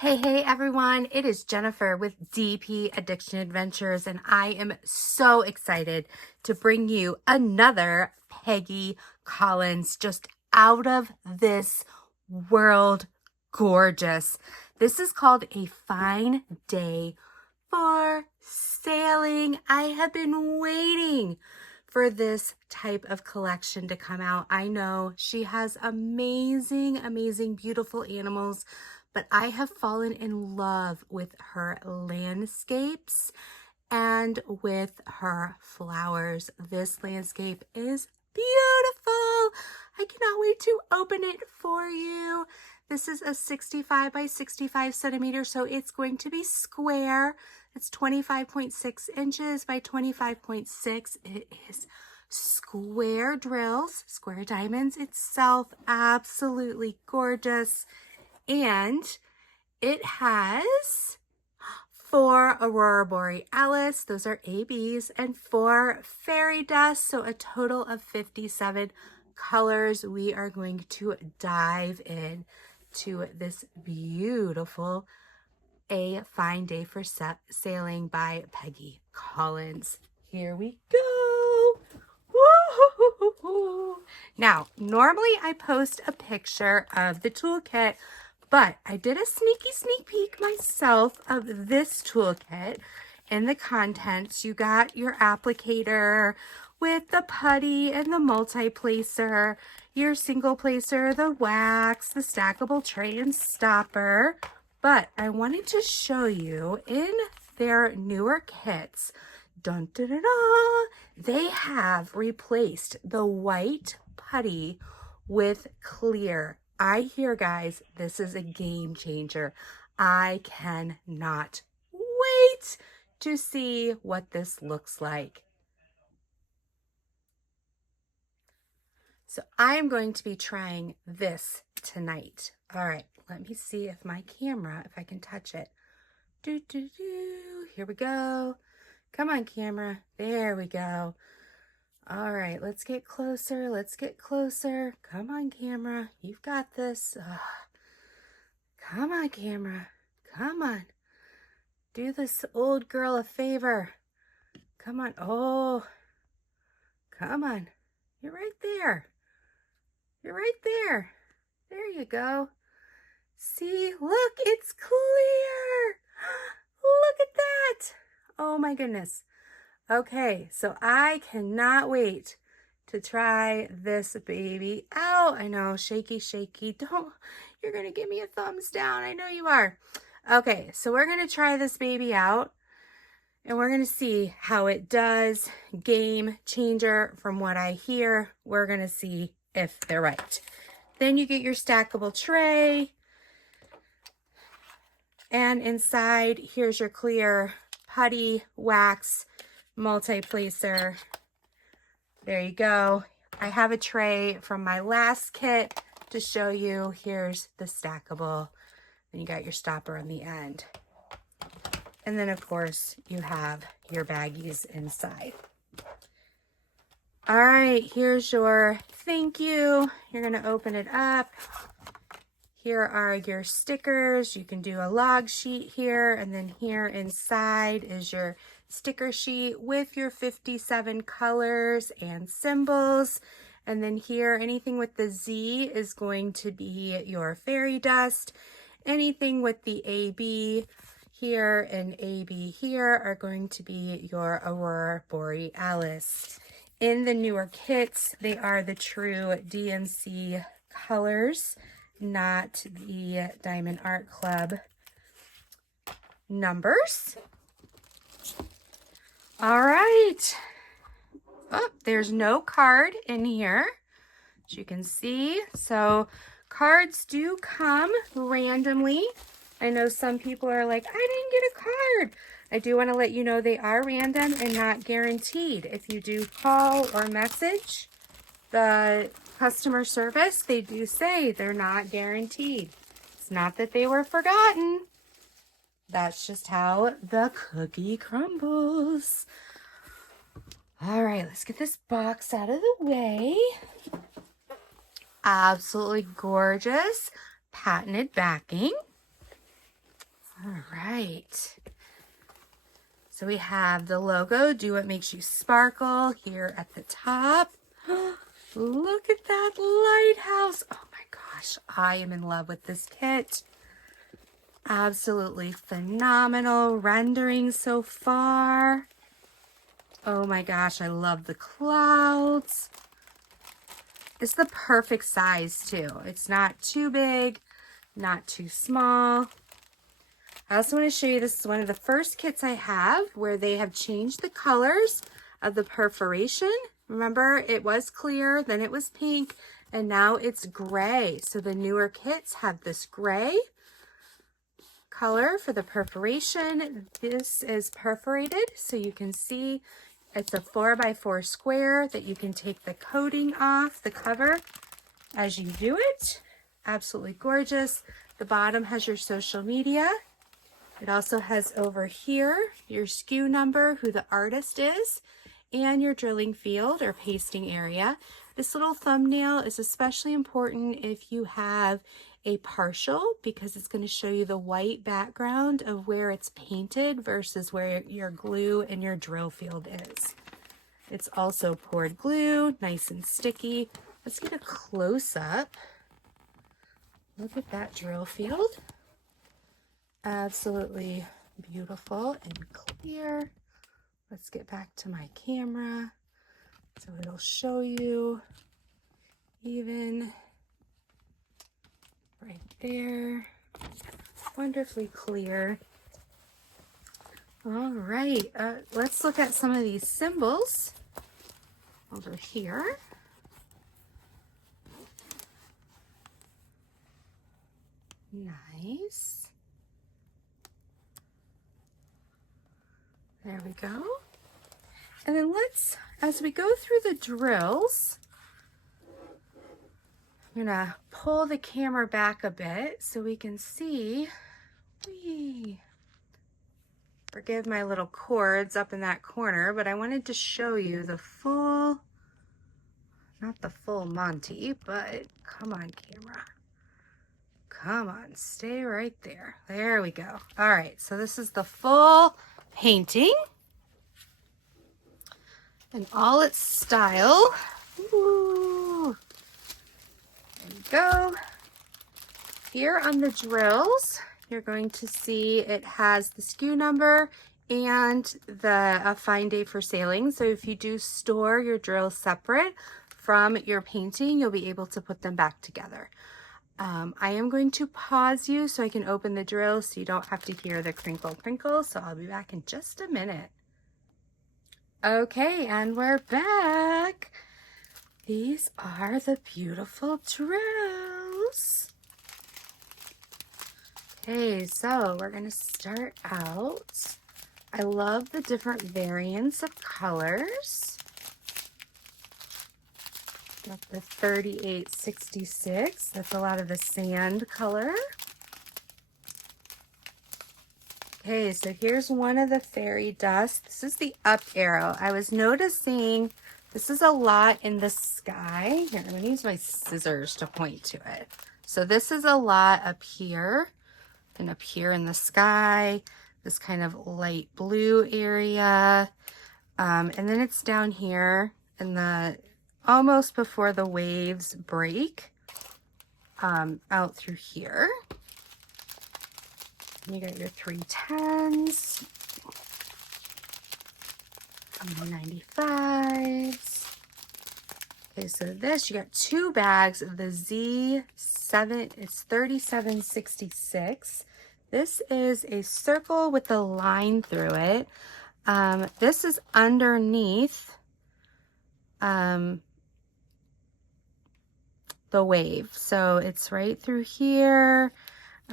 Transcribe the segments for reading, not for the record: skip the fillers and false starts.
Hey everyone, it is Jennifer with DP Addiction Adventures, and I am so excited to bring you another Peggy Collins, just out of this world gorgeous. This is called A Fine Day for Sailing. I have been waiting for this type of collection to come out. I know she has amazing, beautiful animals, but I have fallen in love with her landscapes and with her flowers. This landscape is beautiful. I cannot wait to open it for you. This is a 65 by 65 centimeter, so it's going to be square. It's 25.6 inches by 25.6. It is square drills, square diamonds itself. Absolutely gorgeous. And it has 4 Aurora Borealis, those are ABs, and 4 fairy dust, so a total of 57 colors. We are going to dive in to this beautiful A Fine Day for Sailing by Peggy Collins. Here we go. Woo-hoo-hoo-hoo. Now, normally I post a picture of the toolkit, but I did a sneak peek myself of this toolkit. In the contents, you got your applicator with the putty and the multi-placer, your single placer, the wax, the stackable tray and stopper. But I wanted to show you in their newer kits, dun, dun, dun, dun, they have replaced the white putty with clear. I hear, guys, this is a game changer. I cannot wait to see what this looks like. So I'm going to be trying this tonight. All right, let me see if my camera, if I can touch it. Here we go. Come on, camera. There we go. All right, let's get closer. Let's get closer. Come on, camera. You've got this. Come on, camera. Come on. Do this old girl a favor. Come on. Oh, come on. You're right there. You're right there. There you go. See, look, it's clear. Look at that. Oh my goodness. Okay, so I cannot wait to try this baby out. I know, shaky. You're gonna give me a thumbs down. I know you are. Okay, so we're gonna try this baby out and we're gonna see how it does. Game changer from what I hear. We're gonna see if they're right. Then you get your stackable tray. And inside, here's your clear putty, wax, multi-placer. There you go. I have a tray from my last kit to show you. Here's the stackable. Then you got your stopper on the end. And then, of course, you have your baggies inside. All right, here's your thank you. You're going to open it up. Here are your stickers. You can do a log sheet here, and then here inside is your sticker sheet with your 57 colors and symbols. And then here, anything with the Z is going to be your fairy dust. Anything with the AB here and AB here are going to be your Aurora Borealis. In the newer kits, they are the true DNC colors, not the Diamond Art Club numbers. All right. Oh, there's no card in here, as you can see. So cards do come randomly. I know some people are like, I didn't get a card. I do want to let you know they are random and not guaranteed. If you do call or message the customer service, they do say they're not guaranteed. It's not that they were forgotten. That's just how the cookie crumbles. All right, let's get this box out of the way. Absolutely gorgeous patented backing. All right. So we have the logo, Do What Makes You Sparkle, here at the top. Look at that lighthouse. Oh my gosh, I am in love with this kit. Absolutely phenomenal rendering so far. Oh my gosh, I love the clouds. It's the perfect size too. It's not too big, not too small. I also want to show you, this is one of the first kits I have where they have changed the colors of the perforation. Remember, it was clear, then it was pink, and now it's gray. So the newer kits have this gray color for the perforation. This is perforated, so you can see it's a 4x4 square that you can take the coating off the cover as you do it. Absolutely gorgeous. The bottom has your social media. It also has over here your SKU number, who the artist is, and your drilling field or pasting area. This little thumbnail is especially important if you have a partial, because it's going to show you the white background of where it's painted versus where your glue and your drill field is. It's also poured glue, nice and sticky. Let's get a close-up. Look at that drill field. Absolutely beautiful and clear. Let's get back to my camera so it'll show you even right there. Wonderfully clear. All right, let's look at some of these symbols over here. Nice. There we go. And then let's, as we go through the drills, I'm gonna pull the camera back a bit so we can see. Forgive my little cords up in that corner, but I wanted to show you the full, not the full Monty, but come on, camera. Come on, stay right there. There we go. All right, so this is the full painting in all its style. Ooh. There we go. Here on the drills, you're going to see it has the SKU number and the fine day for sailing. So if you do store your drills separate from your painting, you'll be able to put them back together. I am going to pause you so I can open the drill so you don't have to hear the crinkle crinkle. So I'll be back in just a minute. Okay, and we're back. These are the beautiful drills. Okay, so we're gonna start out. I love the different variants of colors. Got the 3866. That's a lot of the sand color. Okay, so here's one of the fairy dust. This is the up arrow. I was noticing this is a lot in the sky. Here, I'm going to use my scissors to point to it. So this is a lot up here and up here in the sky, this kind of light blue area. And then it's down here in the almost before the waves break out through here. You got your 310s, 95s. Okay, so this, you got two bags of the Z7, it's 3766. This is a circle with a line through it. This is underneath the wave. So it's right through here.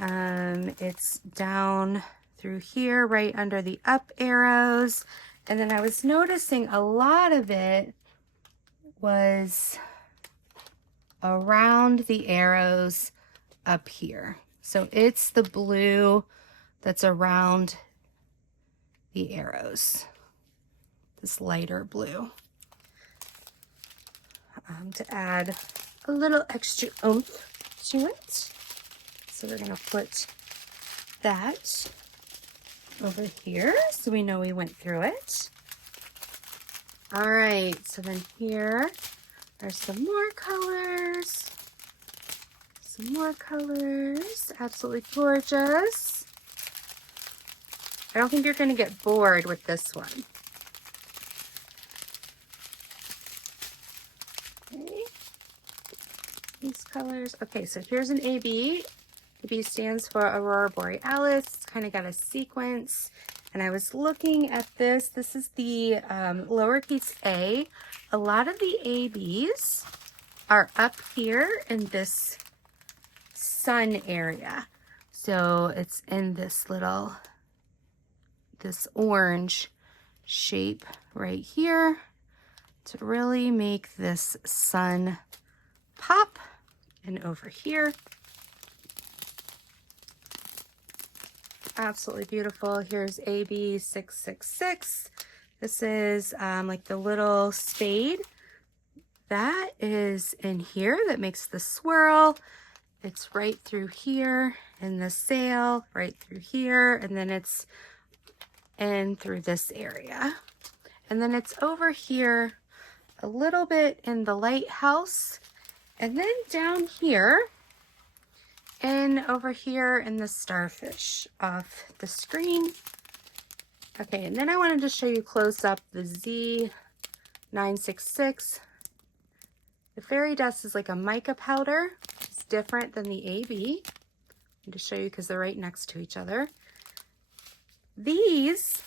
It's down through here, right under the up arrows. And then I was noticing a lot of it was around the arrows up here. So it's the blue that's around the arrows, this lighter blue. To add a little extra oomph to it. So we're going to put that over here so we know we went through it. All right, so then here are some more colors. Some more colors. Absolutely gorgeous. I don't think you're going to get bored with this one. Okay. These colors. Okay, so here's an AB. The B stands for Aurora Borealis. It's kind of got a sequence. And I was looking at this. This is the lowercase a. A lot of the ABs are up here in this sun area. So it's in this little, this orange shape right here to really make this sun pop. And over here, absolutely beautiful. Here's AB 666. This is like the little spade that is in here that makes the swirl. It's right through here in the sail, right through here, and then it's in through this area. And then it's over here a little bit in the lighthouse, and then down here and over here in the starfish off the screen. Okay, and then I wanted to show you close up the Z966. The fairy dust is like a mica powder. It's different than the AB. I'm to show you because they're right next to each other. These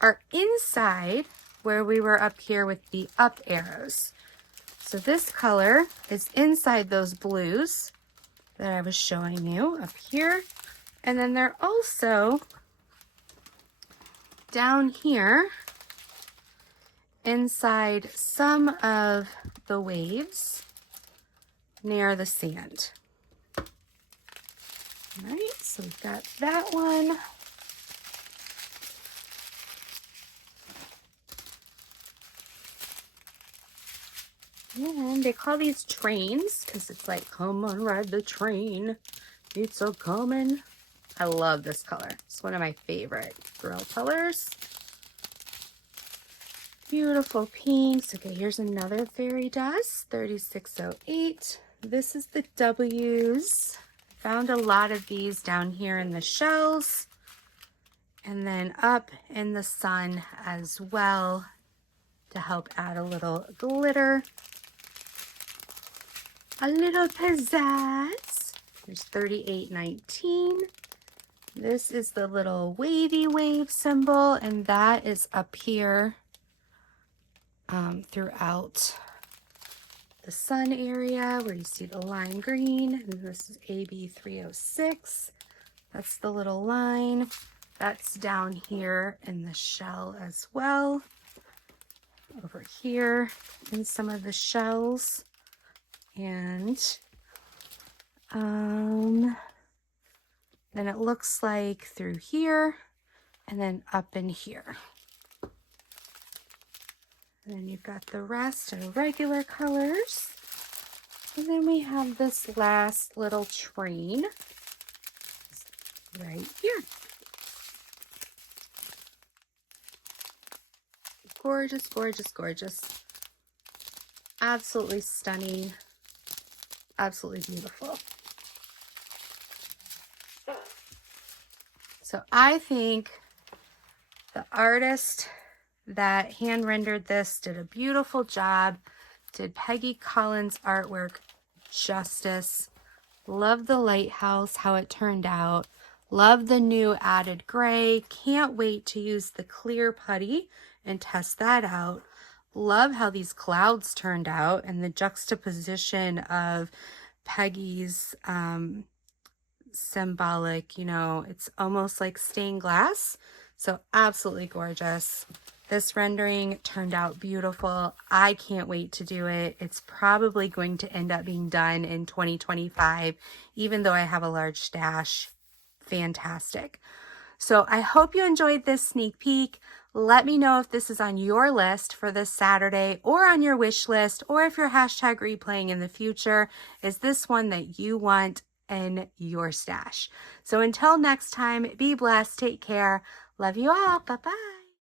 are inside where we were up here with the up arrows. So this color is inside those blues that I was showing you up here. And then they're also down here inside some of the waves near the sand. All right, so we've got that one. And they call these trains because it's like, come on, ride the train. It's a coming. I love this color. It's one of my favorite girl colors. Beautiful pinks. Okay, here's another fairy dust, 3608. This is the W's. Found a lot of these down here in the shells and then up in the sun as well to help add a little glitter. A little pizzazz. There's 3819. This is the little wavy wave symbol, and that is up here throughout the sun area where you see the lime green. And this is AB 306. That's the little line. That's down here in the shell as well. Over here in some of the shells. And then it looks like through here and then up in here. And then you've got the rest of regular colors. And then we have this last little train right here. Gorgeous, gorgeous, gorgeous. Absolutely stunning. Absolutely beautiful. So I think the artist that hand rendered this did a beautiful job. Did Peggy Collins' artwork justice. Love the lighthouse, how it turned out. Love the new added gray. Can't wait to use the clear putty and test that out. Love how these clouds turned out and the juxtaposition of Peggy's symbolic, you know, it's almost like stained glass. So absolutely gorgeous. This rendering turned out beautiful. I can't wait to do it. It's probably going to end up being done in 2025, even though I have a large stash. Fantastic. So I hope you enjoyed this sneak peek. Let me know if this is on your list for this Saturday or on your wish list, or if you're hashtag replaying in the future. Is this one that you want in your stash. So until next time, be blessed, take care. Love you all. Bye-bye.